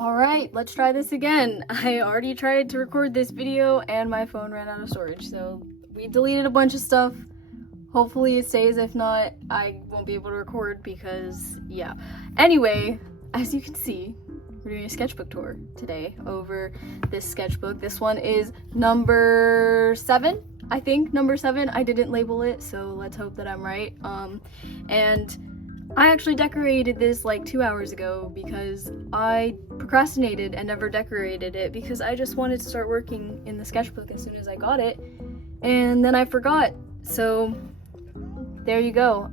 Alright, let's try this again. I already tried to record this video and my phone ran out of storage, so we deleted a bunch of stuff. Hopefully it stays, if not, I won't be able to record because, yeah. Anyway, as you can see, we're doing a sketchbook tour today over this sketchbook. This one is number 7, I think, number 7. I didn't label it, so let's hope that I'm right. And I actually decorated this like 2 hours ago because I procrastinated and never decorated it because I just wanted to start working in the sketchbook as soon as I got it, and then I forgot. So there you go.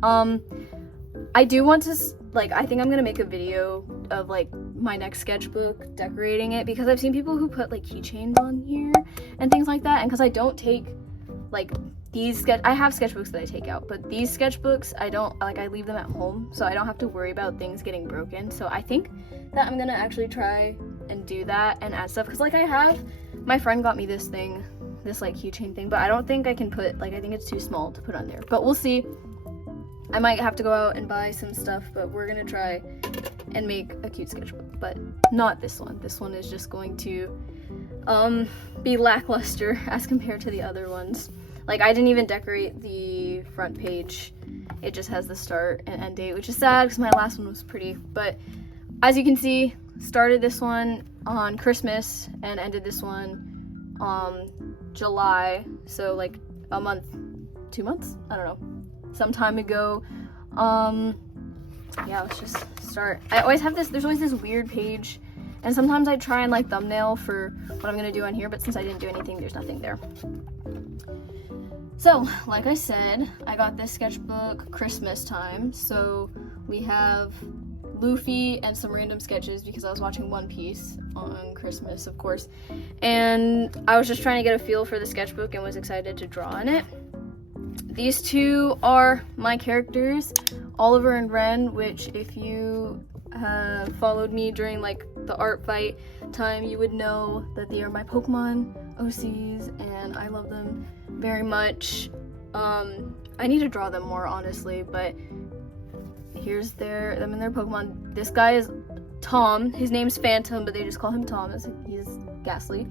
I do want to, I think I'm gonna make a video of like my next sketchbook, decorating it, because I've seen people who put like keychains on here and things like that, and because I don't take like I have sketchbooks that I take out, but these sketchbooks I don't, I leave them at home so I don't have to worry about things getting broken. So I think that I'm gonna actually try and do that and add stuff, because my friend got me this thing, this like keychain thing, but I don't think I can put, I think it's too small to put on there, but we'll see. I might have to go out and buy some stuff, but we're gonna try and make a cute sketchbook, but not this one. This one is just going to be lackluster as compared to the other ones. I didn't even decorate the front page. It just has the start and end date, which is sad because my last one was pretty. But as you can see, started this one on Christmas and ended this one July. So like a month, 2 months? I don't know. Some time ago. Yeah, let's just start. I always have there's always this weird page, and sometimes I try and thumbnail for what I'm gonna do on here, but since I didn't do anything, there's nothing there. So, like I said, I got this sketchbook Christmas time, so we have Luffy and some random sketches because I was watching One Piece on Christmas, of course, and I was just trying to get a feel for the sketchbook and was excited to draw in it. These two are my characters, Oliver and Ren, which if you have followed me during the Artfight time, you would know that they are my Pokemon OCs and I love them very much. I need to draw them more, honestly, but here's them and their Pokemon. This guy is Tom. His name's Phantom, but they just call him Tom as he's ghastly.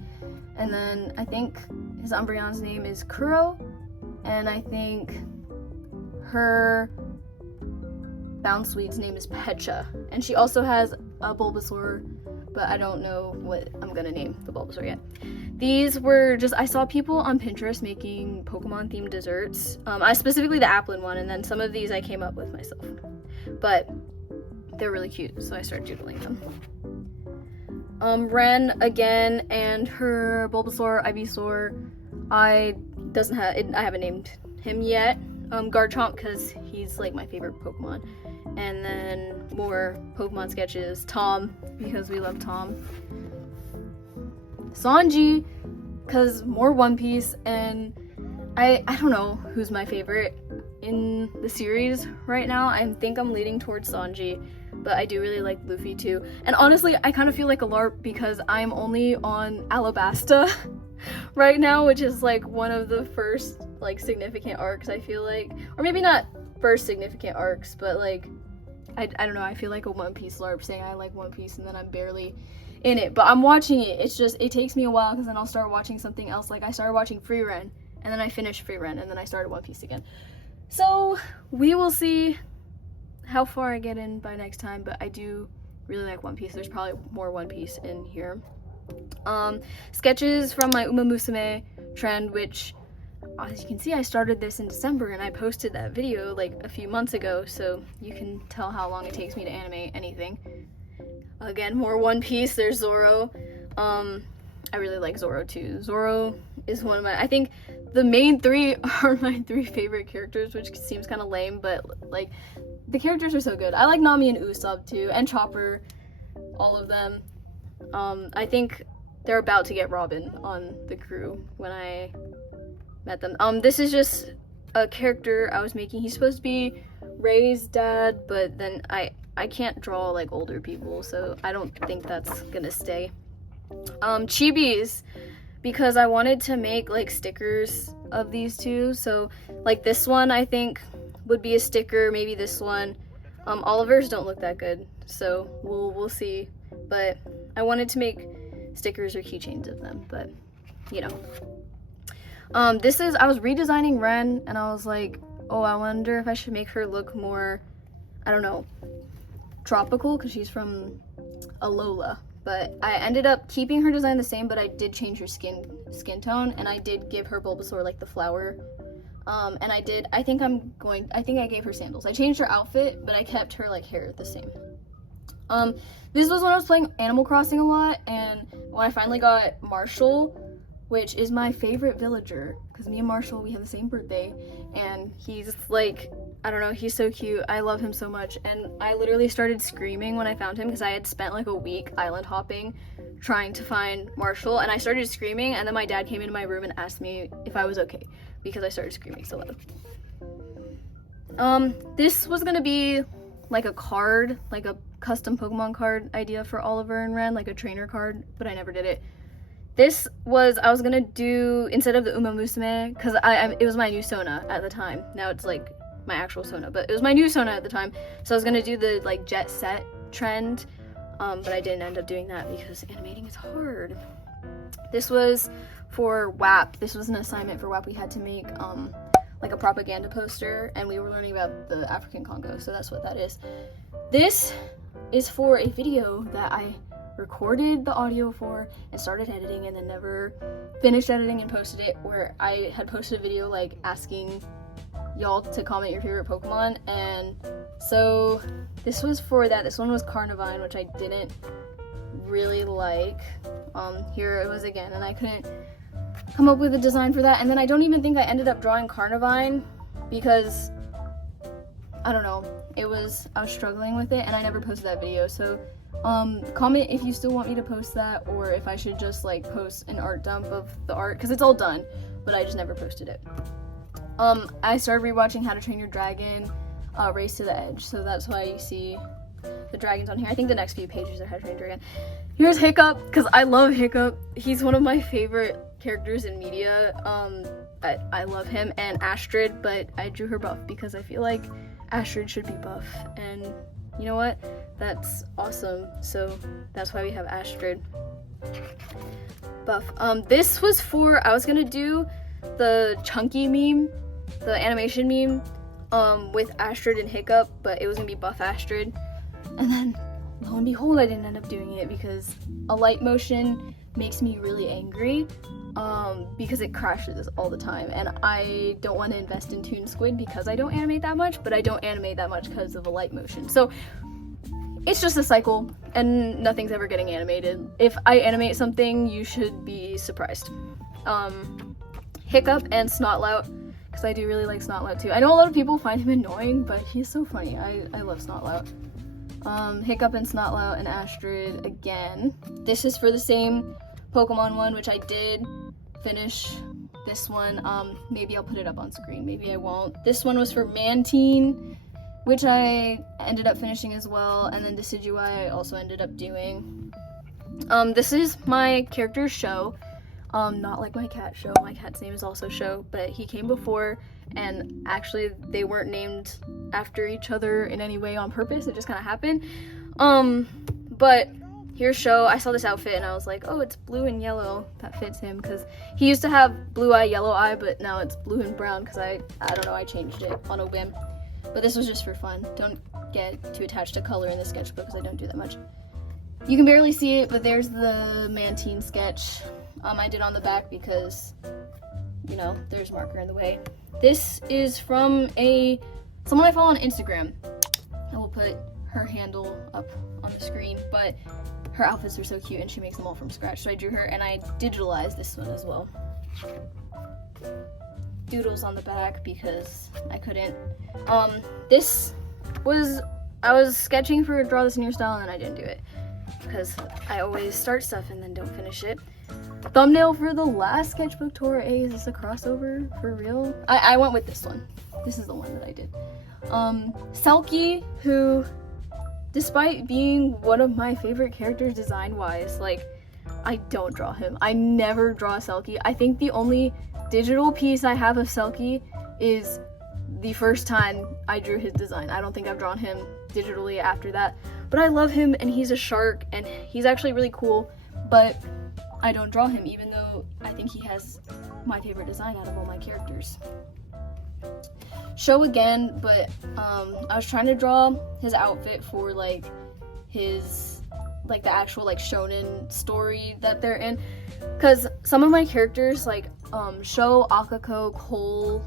And then I think his Umbreon's name is Kuro, and I think her Bounsweet's name is Pecha, and she also has a Bulbasaur, but I don't know what I'm gonna name the Bulbasaur yet. These were I saw people on Pinterest making Pokemon themed desserts, specifically the Applin one, and then some of these I came up with myself, but they're really cute, so I started doodling them. Ren again, and her Bulbasaur, Ivysaur, I haven't named him yet. Garchomp, because he's my favorite Pokemon. And then more Pokemon sketches. Tom, because we love Tom. Sanji, because more One Piece, and I don't know who's my favorite in the series right now. I think I'm leaning towards Sanji, but I do really like Luffy too. And honestly, I kind of feel like a LARP because I'm only on Alabasta right now, which is one of the first significant arcs, I feel like, or maybe not first significant arcs, but I don't know, I feel like a One Piece LARP saying I like One Piece and then I'm barely in it, but I'm watching it. It's just, it takes me a while because then I'll start watching something else. I started watching Free Ren, and then I finished Free Ren, and then I started One Piece again. So we will see how far I get in by next time, but I do really like One Piece. There's probably more One Piece in here. Sketches from my Uma Musume trend, which, as you can see, I started this in December and I posted that video a few months ago, so you can tell how long it takes me to animate anything. Again, more One Piece. There's Zoro. I really like Zoro too. Zoro is one of I think the main 3 are my 3 favorite characters, which seems kind of lame, but the characters are so good. I like Nami and Usopp too, and Chopper, all of them. I think they're about to get Robin on the crew when I met them. This is just a character I was making. He's supposed to be Ray's dad, but then I can't draw older people, so I don't think that's gonna stay. Chibis, because I wanted to make stickers of these two, so this one I think would be a sticker, maybe this one. Oliver's don't look that good, so we'll see, but I wanted to make stickers or keychains of them, but you know. I was redesigning Ren, and I was like, oh, I wonder if I should make her look more, I don't know, tropical, because she's from Alola. But I ended up keeping her design the same, but I did change her skin tone, and I did give her Bulbasaur, like the flower. And I think I gave her sandals. I changed her outfit, but I kept her like hair the same. This was when I was playing Animal Crossing a lot, and when I finally got Marshall, which is my favorite villager, because me and Marshall, we have the same birthday, and he's like, I don't know, he's so cute. I love him so much, and I literally started screaming when I found him, because I had spent like a week island hopping trying to find Marshall, and I started screaming, and then my dad came into my room and asked me if I was okay, because I started screaming so loud. This was gonna be like a card, like a custom Pokemon card idea for Oliver and Ren, like a trainer card, but I never did it. I was gonna do, instead of the Uma Musume, because it was my new Sona at the time. Now it's like my actual Sona, but it was my new Sona at the time. So I was gonna do the like jet set trend, but I didn't end up doing that because animating is hard. This was for WAP. This was an assignment for WAP. We had to make like a propaganda poster, and we were learning about the African Congo, so that's what that is. This is for a video that I recorded the audio for and started editing and then never finished editing and posted it, where I had posted a video like asking y'all to comment your favorite Pokemon, and so this was for that. This one was Carnivine, which I didn't really like. Here it was again, and I couldn't come up with a design for that, and then I don't even think I ended up drawing Carnivine because I don't know, I was struggling with it, and I never posted that video. So comment if you still want me to post that, or if I should just like post an art dump of the art, because it's all done, but I just never posted it. I started rewatching How to Train Your Dragon, Race to the Edge, so that's why you see the dragons on here. I think the next few pages are How to Train Your Dragon. Here's Hiccup, because I love Hiccup. He's one of my favorite characters in media. I love him, and Astrid, but I drew her buff because I feel like Astrid should be buff, and you know what? That's awesome. So that's why we have Astrid buff. This was for, I was gonna do the Chunky meme, the animation meme, with Astrid and Hiccup, but it was gonna be buff Astrid. And then lo and behold, I didn't end up doing it because a light motion makes me really angry, because it crashes all the time, and I don't want to invest in Toon Squid because I don't animate that much, but I don't animate that much because of a light motion. So it's just a cycle, and nothing's ever getting animated. If I animate something, you should be surprised. Hiccup and Snotlout, because I do really like Snotlout too. I know a lot of people find him annoying, but he's so funny. I love Snotlout. Hiccup and Snotlout and Astrid again. This is for the same Pokemon one, which I did finish this one. Maybe I'll put it up on screen, maybe I won't. This one was for Mantine, which I ended up finishing as well, and then Decidueye I also ended up doing. This is my character's Show. Not like my cat Show. My cat's name is also Show, but he came before, and actually they weren't named after each other in any way on purpose. It just kind of happened. But here's Show. I saw this outfit and I was like, oh, it's blue and yellow. That fits him, because he used to have blue eye, yellow eye, but now it's blue and brown because I don't know, I changed it on a whim. But this was just for fun. Don't get too attached to color in the sketchbook because I don't do that much. You can barely see it, but there's the Mantine sketch I did on the back because, you know, there's marker in the way. This is from someone I follow on Instagram. I will put her handle up on the screen, but her outfits are so cute and she makes them all from scratch. So I drew her and I digitalized this one as well. Doodles on the back because I couldn't. I was sketching for Draw This in Your Style, and then I didn't do it because I always start stuff and then don't finish it. Thumbnail for the last sketchbook tour. Is this a crossover for real? I went with this one. This is the one that I did. Selkie, who, despite being one of my favorite characters design-wise, like, I don't draw him. I never draw Selkie. I think the only digital piece I have of Selkie is the first time I drew his design. I don't think I've drawn him digitally after that. but I love him, and he's a shark, and he's actually really cool, but I don't draw him, even though I think he has my favorite design out of all my characters. Show again, but I was trying to draw his outfit for like his like the actual like shonen story that they're in, because some of my characters like Sho, Akako, Cole,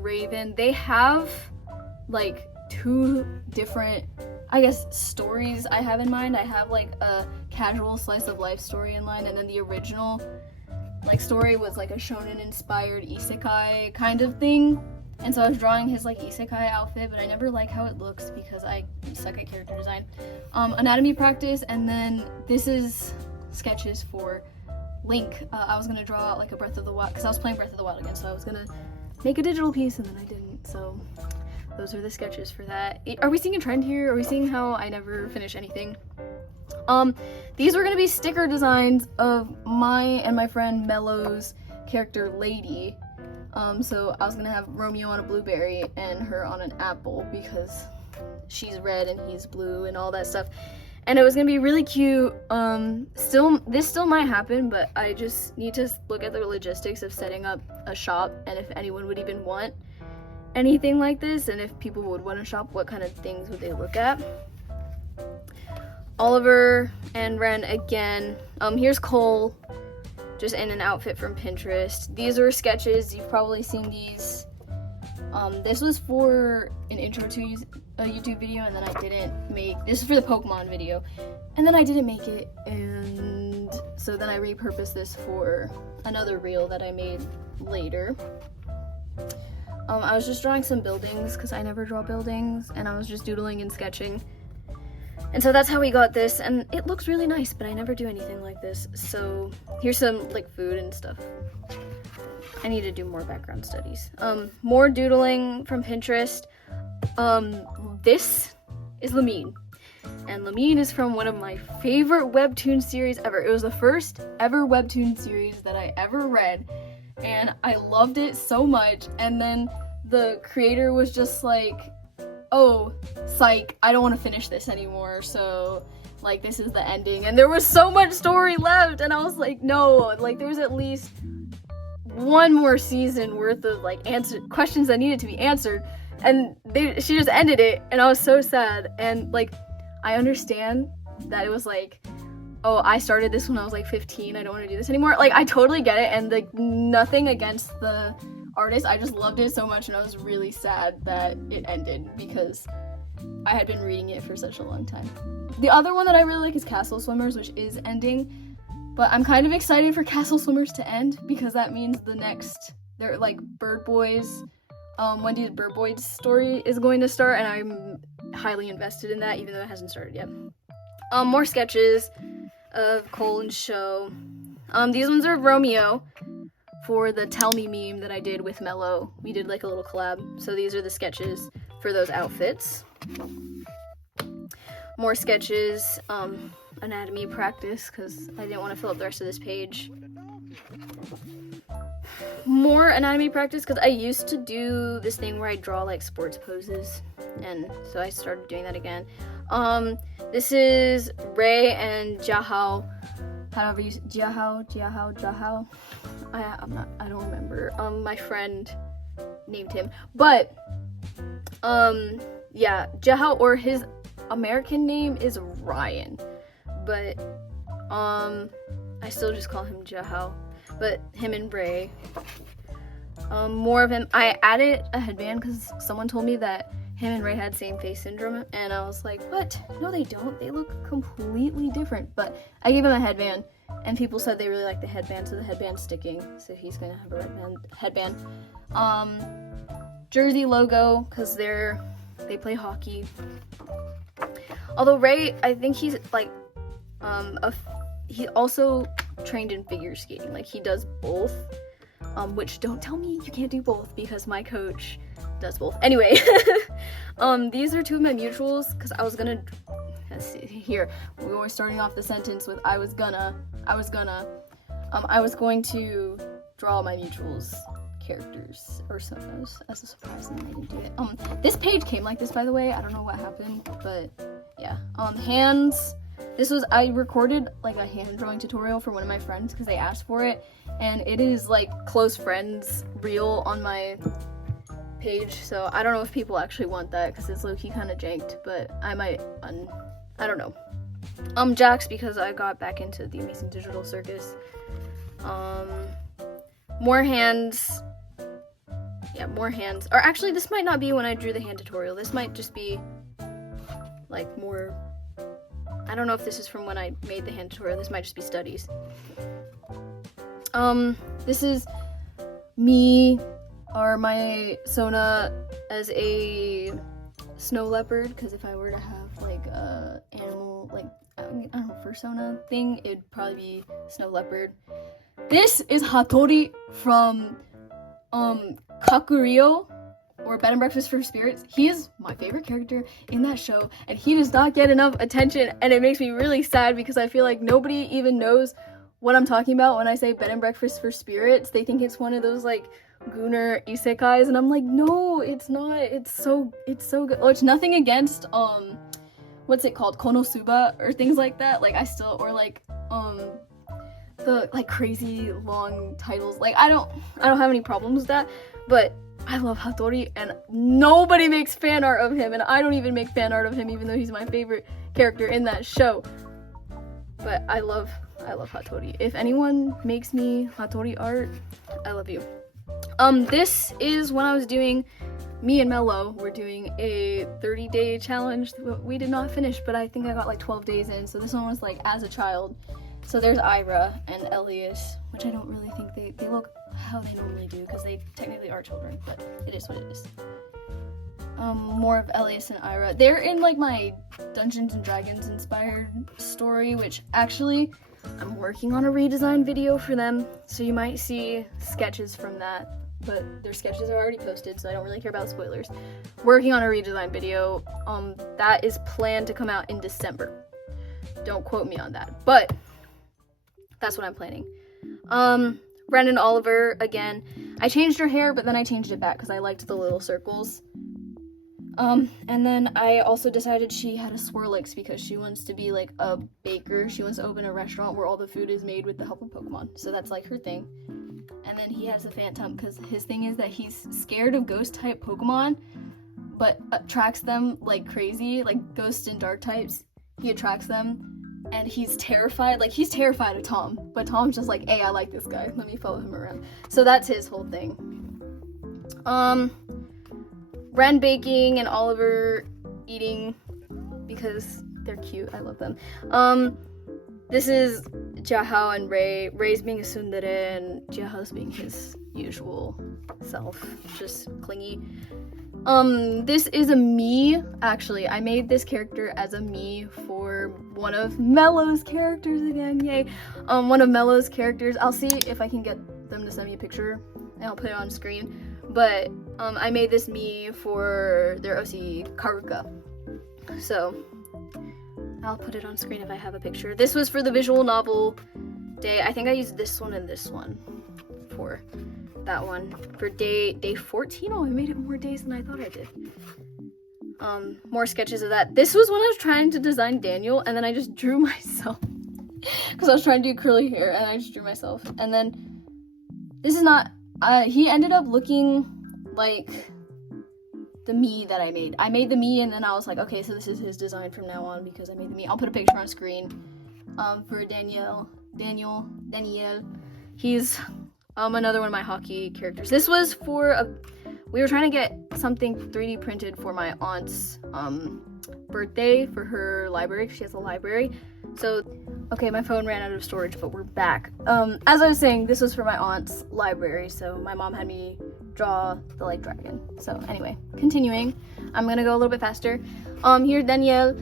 Raven, they have like 2 different, I guess, stories I have in mind. I have like a casual slice of life story in mind, and then the original like story was like a shonen inspired isekai kind of thing. And so I was drawing his like isekai outfit, but I never like how it looks because I suck at character design. Anatomy practice, and then this is sketches for Link. I was gonna draw like a Breath of the Wild, because I was playing Breath of the Wild again, so I was gonna make a digital piece, and then I didn't. So those are the sketches for that. Are we seeing a trend here? Are we seeing how I never finish anything? These were gonna be sticker designs of my and my friend Mello's character Lady. So I was gonna have Romeo on a blueberry and her on an apple because she's red and he's blue and all that stuff. And it was gonna be really cute. This still might happen, but I just need to look at the logistics of setting up a shop, and if anyone would even want anything like this, and if people would want to shop, what kind of things would they look at. Oliver and Ren again. Here's Cole, just in an outfit from Pinterest. These are sketches, you've probably seen these. This was for an intro to a YouTube video, and then I didn't make, this is for the Pokemon video, and then I didn't make it, and so then I repurposed this for another reel that I made later. I was just drawing some buildings, because I never draw buildings, and I was just doodling and sketching. And so that's how we got this, and it looks really nice, but I never do anything like this. So here's some like food and stuff. I need to do more background studies. More doodling from Pinterest. This is Lamine. And Lamine is from one of my favorite webtoon series ever. It was the first ever webtoon series that I ever read, and I loved it so much. And then the creator was just like, oh, psych, I don't want to finish this anymore, so like this is the ending. And there was so much story left, and I was like, no, like there was at least one more season worth of like questions that needed to be answered, and she just ended it, and I was so sad. And like I understand that it was like, oh, I started this when I was like 15, I don't want to do this anymore. Like I totally get it, and like nothing against the artist, I just loved it so much, and I was really sad that it ended because I had been reading it for such a long time. The other one that I really like is Castle Swimmers, which is ending, but I'm kind of excited for Castle Swimmers to end because that means the next, they're like Bird Boys, Wendy's Bird Boys story is going to start, and I'm highly invested in that, even though it hasn't started yet. More sketches of Cole and Sho. These ones are Romeo for the Tell Me meme that I did with Mello. We did like a little collab. So these are the sketches for those outfits. More sketches, anatomy practice, because I didn't want to fill up the rest of this page. More anatomy practice, because I used to do this thing where I draw like sports poses, and so I started doing that again. This is Ray and Jahao. However you say Jahao. I don't remember. My friend named him. But yeah, Jahao, or his American name is Ryan. But I still just call him Jahao. But him and Bray. More of him. I added a headband because someone told me that him and Ray had same face syndrome, and I was like, what? No, they don't. They look completely different. But I gave him a headband, and people said they really like the headband, so the headband's sticking. So he's gonna have a headband. Jersey logo, because they play hockey. Although Ray, I think he's like, he also trained in figure skating. Like he does both. Which don't tell me you can't do both because my coach does both. Anyway, these are two of my mutuals because I was gonna, let's see here, we were starting off the sentence with I was going to draw my mutuals characters or something as a surprise, and then I didn't do it. This page came like this, by the way. I don't know what happened, but yeah. Hands. I recorded like a hand drawing tutorial for one of my friends because they asked for it, and it is like close friends reel on my page, so I don't know if people actually want that because it's low-key kind of janked, but I might, I don't know. Jax, because I got back into the Amazing Digital Circus. More hands. Yeah, more hands. Or actually, this might not be when I drew the hand tutorial. This might just be like more, I don't know if this is from when I made the hand tutorial. This might just be studies. This is me or my Sona as a snow leopard, because if I were to have like a animal, like, I don't know, persona thing, it'd probably be snow leopard. This is Hattori from Kakurio, or Bed and Breakfast for Spirits. He is my favorite character in that show, and he does not get enough attention, and it makes me really sad because I feel like nobody even knows what I'm talking about when I say Bed and Breakfast for Spirits. They think it's one of those like Gunner isekais, and I'm like, no, it's not. It's so good. Oh, it's nothing against what's it called, Konosuba or things like that. Like I still, or like the like crazy long titles. Like I don't have any problems with that, but I love Hattori, and nobody makes fan art of him, and I don't even make fan art of him, even though he's my favorite character in that show. But I love Hattori. If anyone makes me Hattori art, I love you. This is when I was doing, me and Mello were doing a 30-day challenge. We did not finish, but I think I got like 12 days in, so this one was like as a child. So there's Ira and Elias, which I don't really think they look how they normally do, because they technically are children, but it is what it is. More of Elias and Ira. They're in like my Dungeons and Dragons inspired story, which actually I'm working on a redesign video for them, so you might see sketches from that, but their sketches are already posted, so I don't really care about spoilers. Working on a redesign video, that is planned to come out in December. Don't quote me on that, but that's what I'm planning. Brandon Oliver, again, I changed her hair, but then I changed it back because I liked the little circles. And then I also decided she had a Swirlix because she wants to be like a baker. She wants to open a restaurant where all the food is made with the help of Pokemon. So that's like her thing. And then he has a Phantom because his thing is that he's scared of ghost type Pokemon, but attracts them like crazy, like ghost and dark types. He attracts them. And he's terrified of Tom, but Tom's just like, hey, I like this guy, let me follow him around. So that's his whole thing. Ren baking and Oliver eating because they're cute, I love them. This is Jahao and Ray. Ray's being a tsundere and Jahao's being his usual self, just clingy. This is a me. Actually, I made this character as a me for one of Mello's characters again, yay. One of Mello's characters. I'll see if I can get them to send me a picture and I'll put it on screen. But, I made this me for their OC Karuka. So, I'll put it on screen if I have a picture. This was for the visual novel day. I think I used this one and this one for that one for day 14. Oh, I made it more days than I thought I did. More sketches of that. This was when I was trying to design Daniel, and then I just drew myself because I was trying to do curly hair, and I just drew myself. And then this is not. He ended up looking like the me that I made. I made the me, and then I was like, okay, so this is his design from now on because I made the me. I'll put a picture on screen. For Daniel. He's another one of my hockey characters. This was for we were trying to get something 3D printed for my aunt's birthday for her library. She has a library. So, okay, my phone ran out of storage, but we're back. As I was saying, this was for my aunt's library, so my mom had me draw the like dragon. So anyway, continuing, I'm gonna go a little bit faster. Here Daniel,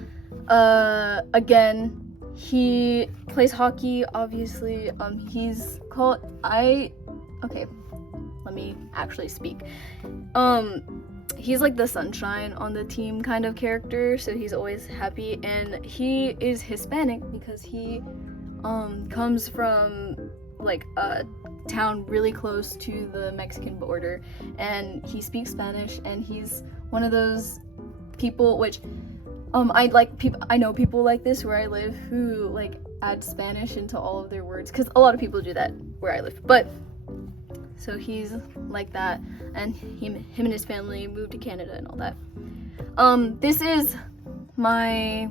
again, he plays hockey, obviously. He's called, okay, let me actually speak. He's like the sunshine on the team kind of character, so he's always happy, and he is Hispanic because he comes from like a town really close to the Mexican border, and he speaks Spanish, and he's one of those people which I know people like this where I live who like add Spanish into all of their words, because a lot of people do that where I live. But so he's like that, and him and his family moved to Canada and all that. This is my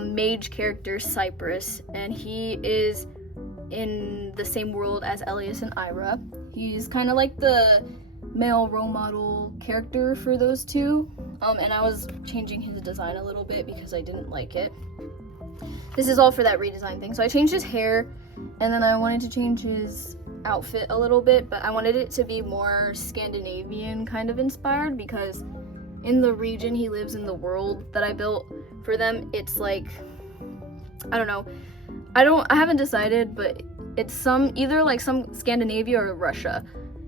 mage character, Cypress, and he is in the same world as Elias and Ira. He's kind of like the male role model character for those two, and I was changing his design a little bit because I didn't like it. This is all for that redesign thing. So I changed his hair, and then I wanted to change his outfit a little bit, but I wanted it to be more Scandinavian kind of inspired, because in the region he lives in, the world that I built for them, it's like, I don't know, I haven't decided, but it's either like some Scandinavia or Russia.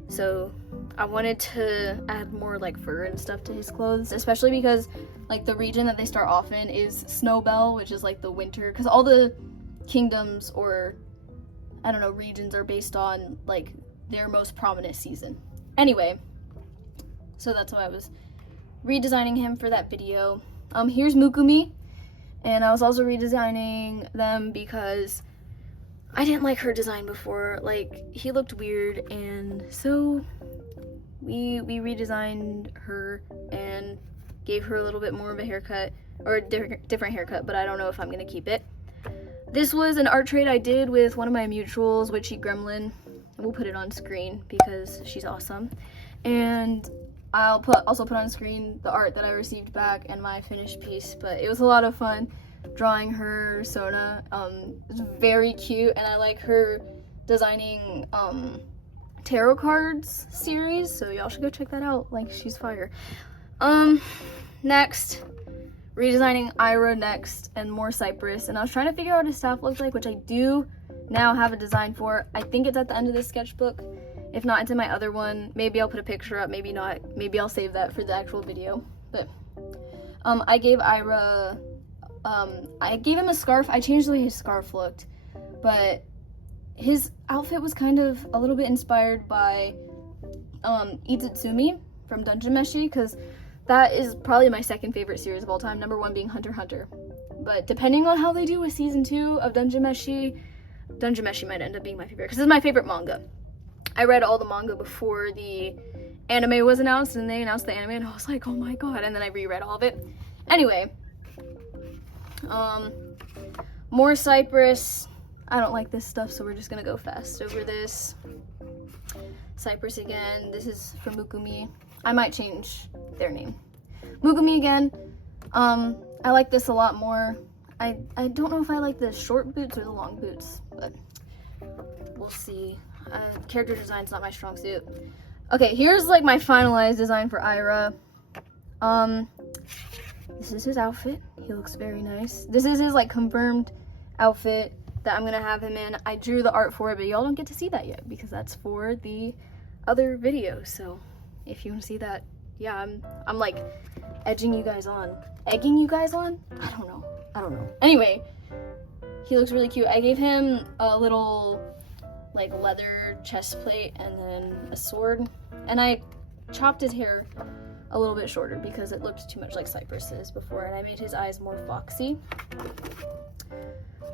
So I wanted to add more like fur and stuff to his clothes, especially because like the region that they start off in is Snowbell, which is like the winter, because all the kingdoms, or I don't know, regions are based on like their most prominent season. Anyway, so that's why I was redesigning him for that video. Here's Mukumi, and I was also redesigning them because I didn't like her design before. Like, he looked weird, and so we redesigned her and gave her a little bit more of a haircut, or a different haircut, but I don't know if I'm gonna keep it. This was an art trade I did with one of my mutuals, Witchy Gremlin, and we'll put it on screen because she's awesome. And I'll also put on screen the art that I received back and my finished piece, but it was a lot of fun drawing her Sona. It's very cute, and I like her designing tarot cards series, so y'all should go check that out. Like, she's fire. Next, redesigning Ira next, and more Cypress, and I was trying to figure out what his staff looks like, which I do now have a design for. I think it's at the end of this sketchbook. If not, it's in my other one. Maybe I'll put a picture up, maybe not. Maybe I'll save that for the actual video. But I gave Ira, I gave him a scarf. I changed the way his scarf looked, but his outfit was kind of a little bit inspired by Itsutsumi from Dungeon Meshi, because that is probably my second favorite series of all time, number one being Hunter x Hunter. But depending on how they do with season 2 of Dungeon Meshi might end up being my favorite, because it's my favorite manga. I read all the manga before the anime was announced, and they announced the anime, and I was like, oh my god, and then I reread all of it. Anyway, more Cypress. I don't like this stuff, so we're just gonna go fast over this. Cypress again. This is from Mukumi. I might change their name. Mukumi again. I like this a lot more. I don't know if I like the short boots or the long boots, but we'll see. Character design's not my strong suit. Okay, here's like my finalized design for Ira. This is his outfit. He looks very nice. This is his like confirmed outfit that I'm gonna have him in. I drew the art for it, but y'all don't get to see that yet because that's for the other video. So if you want to see that, yeah, I'm like egging you guys on. I don't know. Anyway, he looks really cute. I gave him a little like leather chest plate and then a sword, and I chopped his hair a little bit shorter because it looked too much like Cypress's before, and I made his eyes more foxy.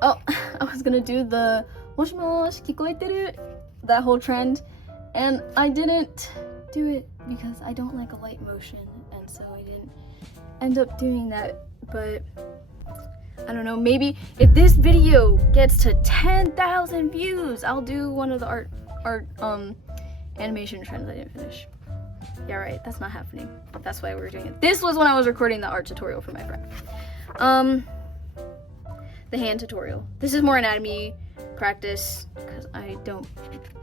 Oh, I was gonna do the moshimoshi kikoeteru, that whole trend, and I didn't do it because I don't like a light motion, and so I didn't end up doing that. But I don't know, maybe if this video gets to 10,000 views, I'll do one of the art animation trends I didn't finish. Yeah, right, that's not happening. That's why we were doing it. This was when I was recording the art tutorial for my friend. The hand tutorial. This is more anatomy practice because I don't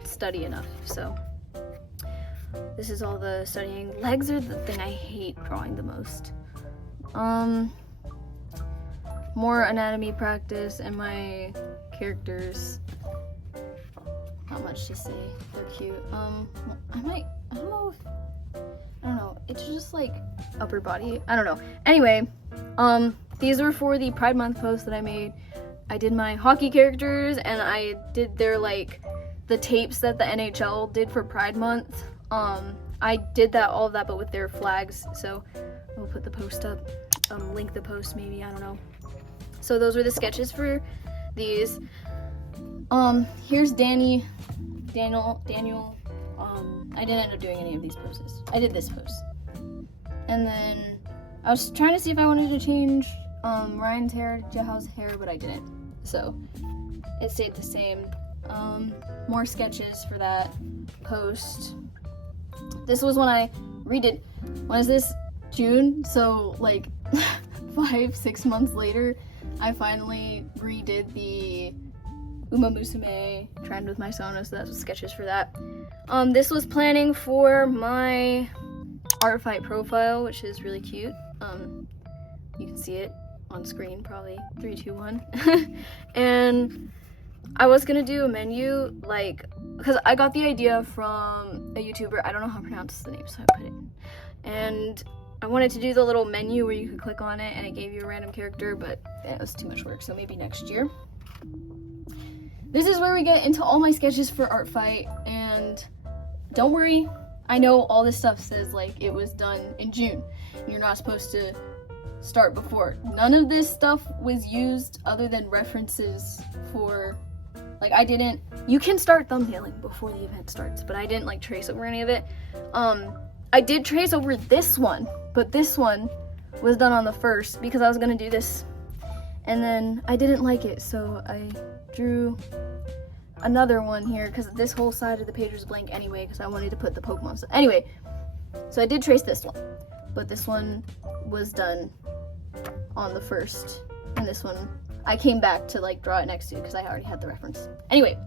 study enough, so this is all the studying. Legs are the thing I hate drawing the most. More anatomy practice, and my characters, not much to say, they're cute. I don't know, it's just like upper body, I don't know. Anyway, these were for the Pride Month post that I made. I did my hockey characters, and I did their like the tapes that the NHL did for Pride Month. I did all of that, but with their flags. So we'll put the post up. link the post maybe, I don't know. So those were the sketches for these. Here's Daniel. I didn't end up doing any of these poses. I did this pose. And then I was trying to see if I wanted to change Ryan's hair to Jaha's hair, but I didn't. So it stayed the same. More sketches for that post. This was when I redid. When is this? June? So like 5-6 months later, I finally redid the Uma Musume trend with my Sono, so that's sketches for that. This was planning for my Artfight profile, which is really cute. You can see it on screen, probably 3, 2, 1. And I was gonna do a menu, like, because I got the idea from a YouTuber. I don't know how to pronounce the name, so I put it in. And I wanted to do the little menu where you could click on it and it gave you a random character, but it was too much work, so maybe next year. This is where we get into all my sketches for Artfight, and don't worry, I know all this stuff says like it was done in June, and you're not supposed to start before. None of this stuff was used other than references for, like, I didn't, you can start thumbnailing before the event starts, but I didn't like trace over any of it. I did trace over this one, but this one was done on the 1st because I was gonna do this, and then I didn't like it, so I drew another one here because this whole side of the page was blank anyway because I wanted to put the Pokemon stuff. Anyway, so I did trace this one, but this one was done on the 1st, and this one I came back to like draw it next to because I already had the reference. Anyway,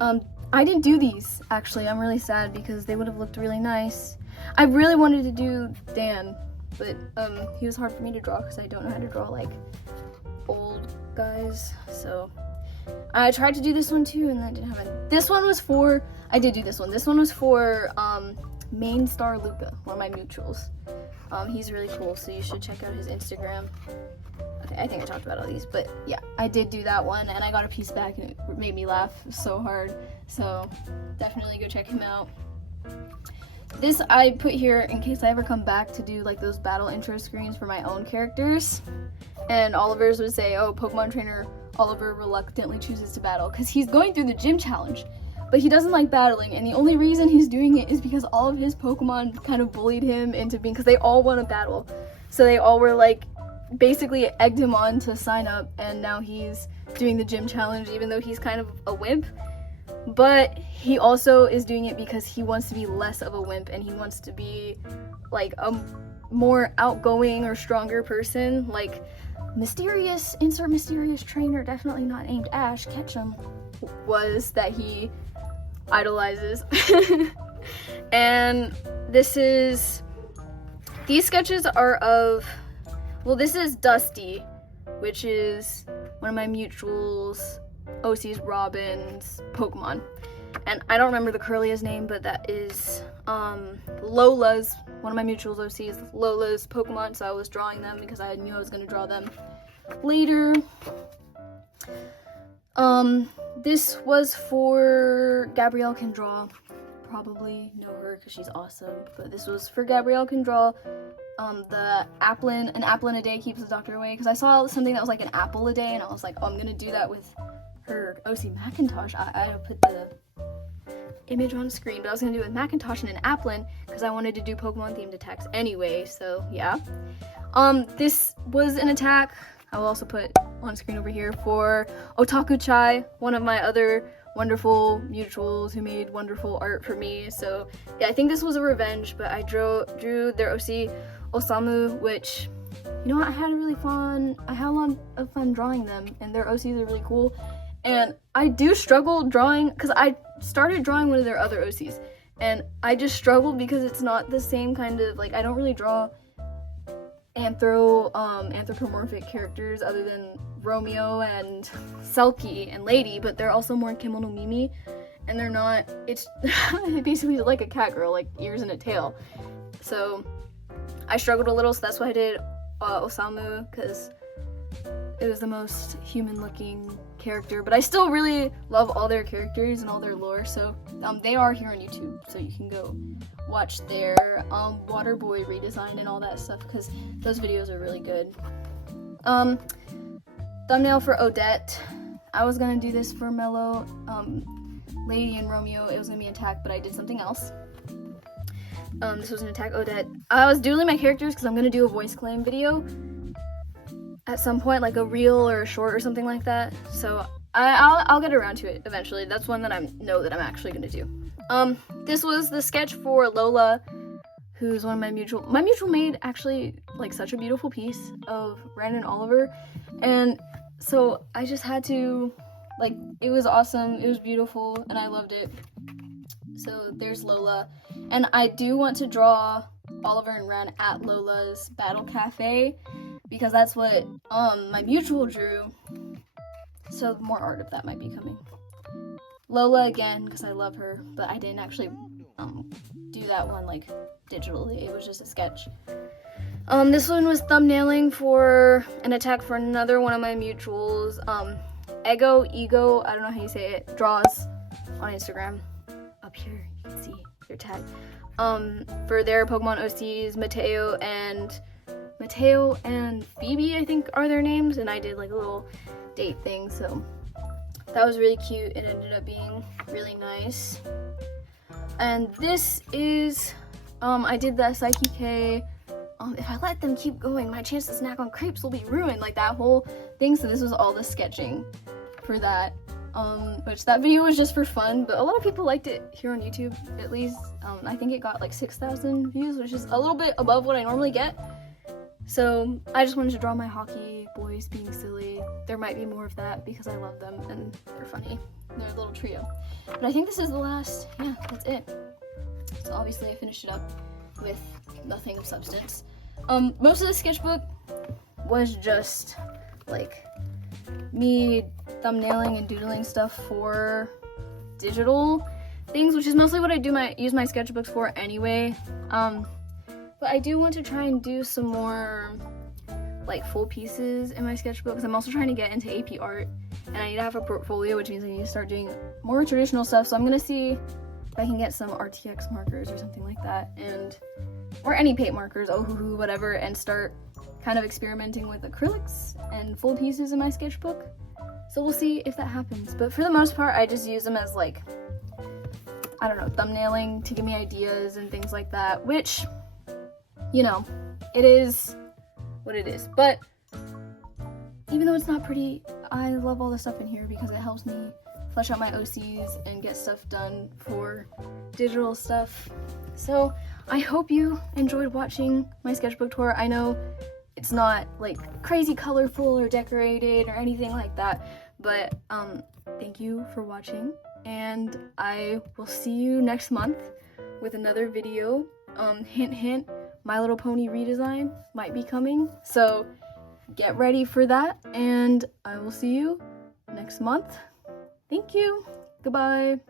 I didn't do these actually. I'm really sad because they would have looked really nice. I really wanted to do Dan, but he was hard for me to draw because I don't know how to draw like old guys, so I tried to do this one too, and that didn't happen. This one was for, I did do this one. This one was for Main Star Luca, one of my mutuals. He's really cool, so you should check out his Instagram. Okay, I think I talked about all these, but yeah, I did do that one, and I got a piece back, and it made me laugh so hard. So definitely go check him out. This I put here in case I ever come back to do like those battle intro screens for my own characters. And Oliver's would say, oh, Pokemon trainer Oliver reluctantly chooses to battle because he's going through the gym challenge, but he doesn't like battling, and the only reason he's doing it is because all of his Pokemon kind of bullied him into being, because they all want to battle, so they all were like basically egged him on to sign up, and now he's doing the gym challenge even though he's kind of a wimp. But he also is doing it because he wants to be less of a wimp, and he wants to be like a more outgoing or stronger person. Like mysterious, insert mysterious trainer, definitely not named Ash Ketchum, was that he idolizes. And these sketches are of, well, this is Dusty, which is one of my mutuals, OC's Robin's Pokemon. And I don't remember the Curlia's name, but that is Lola's, one of my mutuals OC's Lola's Pokemon, so I was drawing them because I knew I was going to draw them later. This was for Gabrielle Can Draw. Probably know her because she's awesome, but this was for Gabrielle Can Draw. The an apple a day keeps the doctor away, because I saw something that was like an apple a day, and I was like, oh, I'm gonna do that with her OC Macintosh. I put the image on screen, but I was gonna do it with Macintosh and an Applin because I wanted to do Pokemon themed attacks anyway, so yeah. This was an attack I will also put on screen over here for Otaku Chai, one of my other wonderful mutuals who made wonderful art for me. So yeah, I think this was a revenge, but I drew their OC Osamu, which, you know what, I had a lot of fun drawing them, and their OCs are really cool. And I do struggle drawing, because I started drawing one of their other OCs, and I just struggled because it's not the same kind of, like, I don't really draw anthropomorphic characters other than Romeo and Selkie and Lady, but they're also more Kimono Mimi, and they're not, it's basically like a cat girl, like ears and a tail. So I struggled a little, so that's why I did Osamu, because it was the most human looking character, but I still really love all their characters and all their lore, so they are here on YouTube, so you can go watch their water boy redesign and all that stuff, because those videos are really good. Thumbnail for Odette. I was gonna do this for Mello, Lady and Romeo. It was gonna be attack, but I did something else. This was an attack Odette. I was doodling my characters because I'm gonna do a voice claim video at some point, like a reel or a short or something like that. So I'll get around to it eventually. That's one that I know that I'm actually gonna do. This was the sketch for Lola, who's one of my mutual made actually like such a beautiful piece of Brandon Oliver, and so I just had to, like, it was awesome, it was beautiful, and I loved it. So there's Lola, and I do want to draw Oliver and Ren at Lola's Battle Cafe, because that's what my mutual drew, so more art of that might be coming. Lola again, because I love her, but I didn't actually do that one like digitally, it was just a sketch. This one was thumbnailing for an attack for another one of my mutuals, Ego, I don't know how you say it, draws on Instagram. Up here, you can see their tag. For their Pokemon OCs, Mateo and Phoebe, I think are their names, and I did like a little date thing, so that was really cute. It ended up being really nice. And this is, I did that Psyche K. If I let them keep going, my chance to snack on crepes will be ruined, like that whole thing. So this was all the sketching for that, which that video was just for fun, but a lot of people liked it here on YouTube, at least. I think it got like 6,000 views, which is a little bit above what I normally get. So I just wanted to draw my hockey boys being silly. There might be more of that because I love them and they're funny. They're a little trio. But I think this is the last, yeah, that's it. So obviously I finished it up with nothing of substance. Most of the sketchbook was just like me thumbnailing and doodling stuff for digital things, which is mostly what I use my sketchbooks for anyway. But I do want to try and do some more like full pieces in my sketchbook, because I'm also trying to get into AP art, and I need to have a portfolio, which means I need to start doing more traditional stuff. So I'm gonna see if I can get some RTX markers or something like that, or any paint markers, whatever, and start kind of experimenting with acrylics and full pieces in my sketchbook. So we'll see if that happens. But for the most part, I just use them as like, I don't know, thumbnailing to give me ideas and things like that, which, you know, it is what it is. But even though it's not pretty, I love all the stuff in here because it helps me flesh out my OCs and get stuff done for digital stuff. So I hope you enjoyed watching my sketchbook tour. I know it's not like crazy colorful or decorated or anything like that, but thank you for watching, and I will see you next month with another video. Hint hint, My Little Pony redesign might be coming, so get ready for that, and I will see you next month. Thank you. Goodbye.